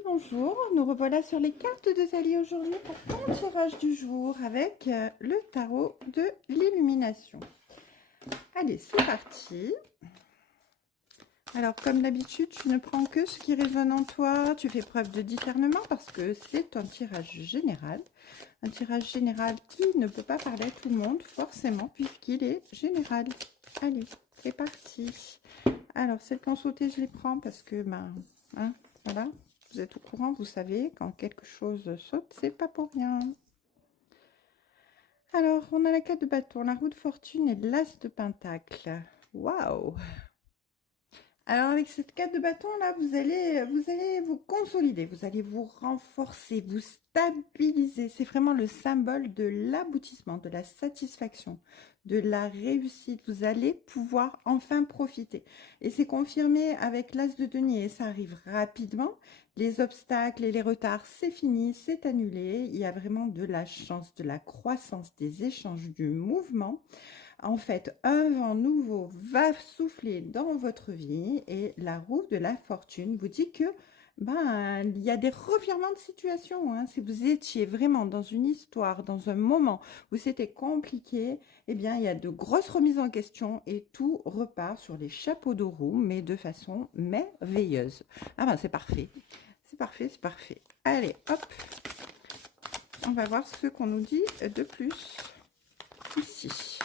Et bonjour, nous revoilà sur les cartes de Zali aujourd'hui pour ton tirage du jour avec le tarot de l'illumination. Allez, c'est parti. Alors, comme d'habitude, tu ne prends que ce qui résonne en toi. Tu fais preuve de discernement parce que c'est un tirage général. Un tirage général qui ne peut pas parler à tout le monde, forcément, puisqu'il est général. Allez, c'est parti. Alors, celles qui ont sauté, je les prends parce que, voilà. Vous êtes au courant, vous savez, quand quelque chose saute, c'est pas pour rien. Alors, on a la 4 de bâton, la roue de fortune et l'as de pentacle. Waouh! Alors, avec cette 4 de bâton, là, vous allez vous consolider, vous allez vous renforcer, vous stabiliser. C'est vraiment le symbole de l'aboutissement, de la satisfaction, de la réussite. Vous allez pouvoir enfin profiter. Et c'est confirmé avec l'as de denier. Ça arrive rapidement. Les obstacles et les retards, c'est fini, c'est annulé. Il y a vraiment de la chance, de la croissance, des échanges, du mouvement. En fait, un vent nouveau va souffler dans votre vie et la roue de la fortune vous dit que il y a des revirements de situation. Hein. Si vous étiez vraiment dans une histoire, dans un moment où c'était compliqué, eh bien, il y a de grosses remises en question et tout repart sur les chapeaux de roue, mais de façon merveilleuse. Ah ben, c'est parfait. C'est parfait, c'est parfait. Allez, hop. On va voir ce qu'on nous dit de plus ici.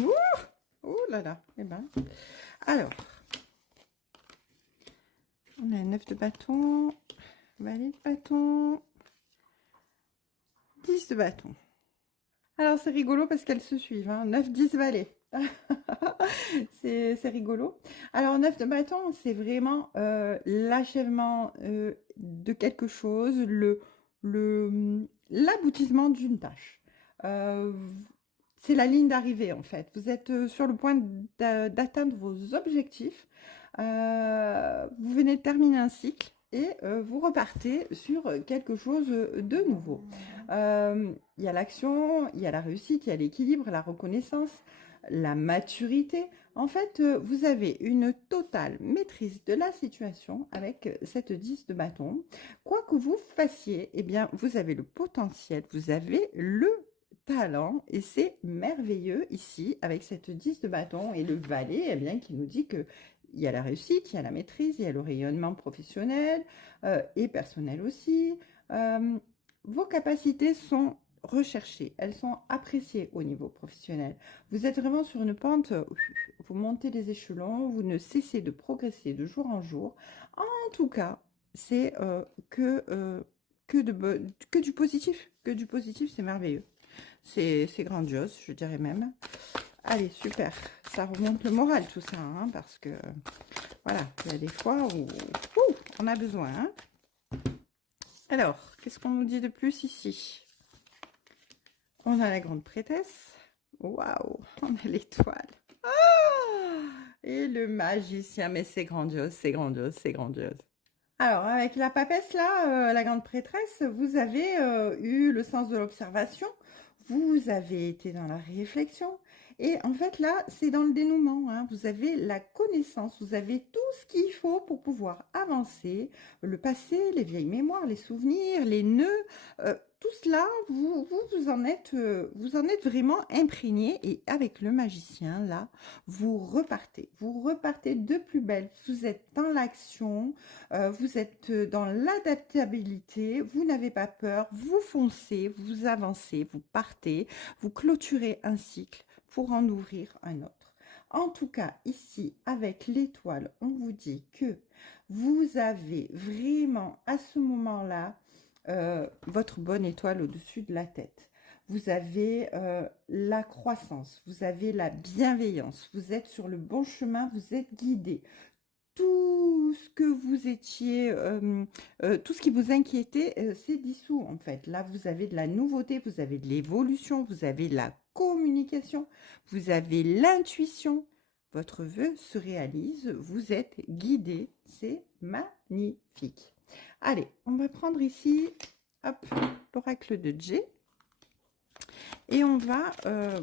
Ouh, oh là là. Eh ben. Alors, on a un 9 de bâton, valet de bâton, 10 de bâton. Alors, c'est rigolo parce qu'elles se suivent. Hein. 9, 10 valets. C'est rigolo. Alors, 9 de bâton, c'est vraiment l'achèvement de quelque chose, l'aboutissement d'une tâche. C'est la ligne d'arrivée, en fait. Vous êtes sur le point d'atteindre vos objectifs. Vous venez de terminer un cycle et vous repartez sur quelque chose de nouveau. Il y a l'action, il y a la réussite, il y a l'équilibre, la reconnaissance, la maturité. En fait, vous avez une totale maîtrise de la situation avec cette 10 de bâton. Quoi que vous fassiez, eh bien, vous avez le potentiel, vous avez le talent et c'est merveilleux ici avec cette 10 de bâton et le valet, eh bien, qui nous dit que il y a la réussite, il y a la maîtrise, il y a le rayonnement professionnel et personnel aussi. Vos capacités sont recherchées, elles sont appréciées au niveau professionnel. Vous êtes vraiment sur une pente, vous montez les échelons, vous ne cessez de progresser de jour en jour. En tout cas, c'est que du positif. Que du positif, c'est merveilleux. C'est grandiose, je dirais même. Allez, super. Ça remonte le moral, tout ça, hein, parce que, voilà, il y a des fois où on a besoin. Hein. Alors, qu'est-ce qu'on nous dit de plus ici? On a la grande prêtresse. Waouh, on a l'étoile. Ah, et le magicien, mais c'est grandiose, c'est grandiose, c'est grandiose. Alors, avec la papesse, là, la grande prêtresse, vous avez eu le sens de l'observation, vous avez été dans la réflexion, et en fait, là, c'est dans le dénouement, hein. Vous avez la connaissance, vous avez tout ce qu'il faut pour pouvoir avancer, le passé, les vieilles mémoires, les souvenirs, les nœuds, tout cela, vous en êtes vraiment imprégné, et avec le magicien, là, vous repartez de plus belle, vous êtes dans l'action, vous êtes dans l'adaptabilité, vous n'avez pas peur, vous foncez, vous avancez, vous partez, vous clôturez un cycle pour en ouvrir un autre. En tout cas, ici, avec l'étoile, on vous dit que vous avez vraiment, à ce moment-là, votre bonne étoile au-dessus de la tête. Vous avez la croissance, vous avez la bienveillance, vous êtes sur le bon chemin, vous êtes guidé. Tout ce que vous étiez, tout ce qui vous inquiétait, c'est dissous en fait. Là, vous avez de la nouveauté, vous avez de l'évolution, vous avez de la communication, vous avez l'intuition. Votre vœu se réalise, vous êtes guidé, c'est magnifique. Allez, on va prendre ici, hop, l'oracle de J. Et on va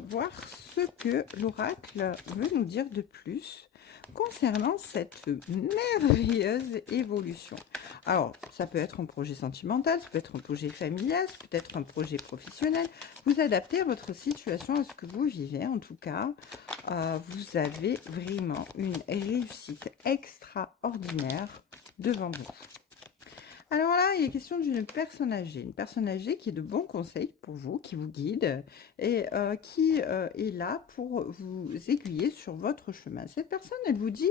voir ce que l'oracle veut nous dire de plus concernant cette merveilleuse évolution. Alors, ça peut être un projet sentimental, ça peut être un projet familial, ça peut être un projet professionnel. Vous adaptez votre situation à ce que vous vivez. En tout cas, vous avez vraiment une réussite extraordinaire devant vous. Alors là, il est question d'une personne âgée. Une personne âgée qui est de bons conseils pour vous, qui vous guide et qui est là pour vous aiguiller sur votre chemin. Cette personne, elle vous dit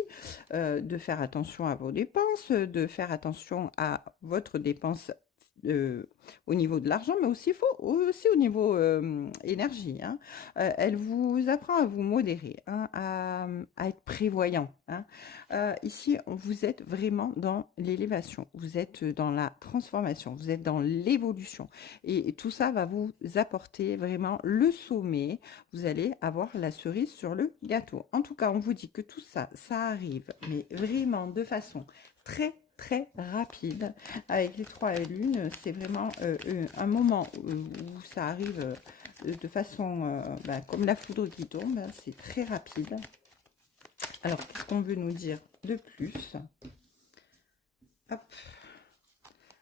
de faire attention à vos dépenses, de faire attention à votre dépense au niveau de l'argent, mais aussi, aussi au niveau énergie. Hein. Elle vous apprend à vous modérer, hein, à être prévoyant. Hein. Ici, vous êtes vraiment dans l'élévation, vous êtes dans la transformation, vous êtes dans l'évolution. Et tout ça va vous apporter vraiment le sommet. Vous allez avoir la cerise sur le gâteau. En tout cas, on vous dit que tout ça, ça arrive, mais vraiment de façon très rapide. Avec les 3 lunes, c'est vraiment un moment où ça arrive de façon comme la foudre qui tombe. C'est très rapide. Alors, qu'est-ce qu'on veut nous dire de plus? Hop.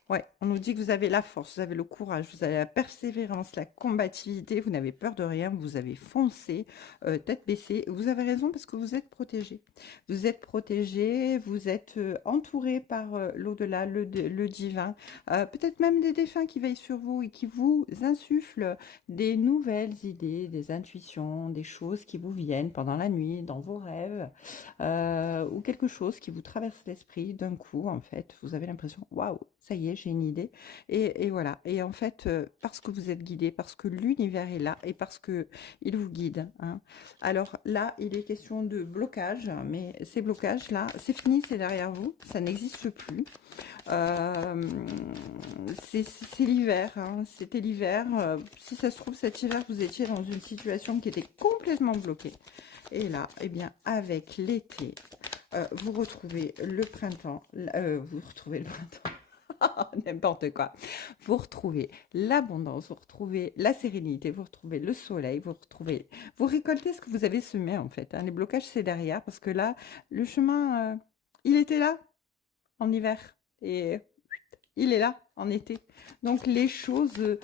Ouais, on nous dit que vous avez la force, vous avez le courage, vous avez la persévérance, la combativité, vous n'avez peur de rien, vous avez foncé, tête baissée. Vous avez raison parce que vous êtes protégé. Vous êtes protégé, vous êtes entouré par l'au-delà, le divin, peut-être même des défunts qui veillent sur vous et qui vous insufflent des nouvelles idées, des intuitions, des choses qui vous viennent pendant la nuit, dans vos rêves, ou quelque chose qui vous traverse l'esprit d'un coup, en fait. Vous avez l'impression, waouh, ça y est, j'ai une idée. Et voilà. Et en fait, parce que vous êtes guidé, parce que l'univers est là et parce que il vous guide. Hein. Alors là, il est question de blocage, mais ces blocages-là, c'est fini, c'est derrière vous, ça n'existe plus. C'est l'hiver, hein, c'était l'hiver. Si ça se trouve, cet hiver, vous étiez dans une situation qui était complètement bloquée. Et là, eh bien, avec l'été, vous retrouvez le printemps, vous retrouvez le printemps. N'importe quoi. Vous retrouvez l'abondance, vous retrouvez la sérénité, vous retrouvez le soleil, vous récoltez ce que vous avez semé en fait. Hein. Les blocages, c'est derrière parce que là, le chemin, il était là en hiver et il est là en été. Donc les choses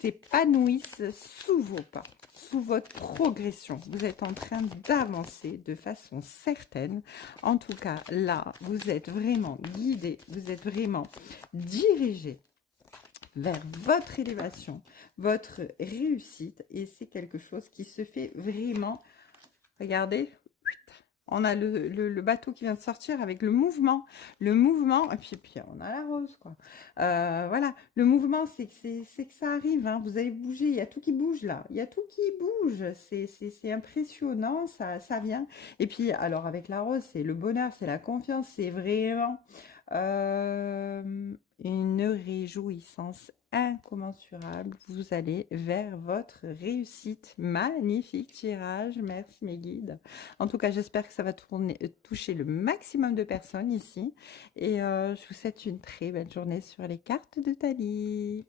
s'épanouissent sous vos pas, sous votre progression. Vous êtes en train d'avancer de façon certaine. En tout cas, là, vous êtes vraiment guidé, vous êtes vraiment dirigé vers votre élévation, votre réussite. Et c'est quelque chose qui se fait vraiment. Regardez, on a le bateau qui vient de sortir avec le mouvement, et puis on a la rose, quoi. Voilà, le mouvement, c'est que ça arrive, hein. Vous avez bougé, il y a tout qui bouge là, il y a tout qui bouge, c'est impressionnant, ça vient. Et puis, alors avec la rose, c'est le bonheur, c'est la confiance, c'est vraiment une réjouissance incommensurable. Vous allez vers votre réussite. Magnifique tirage, merci mes guides. En tout cas, j'espère que ça va toucher le maximum de personnes ici. Et je vous souhaite une très belle journée sur les cartes de Thalie.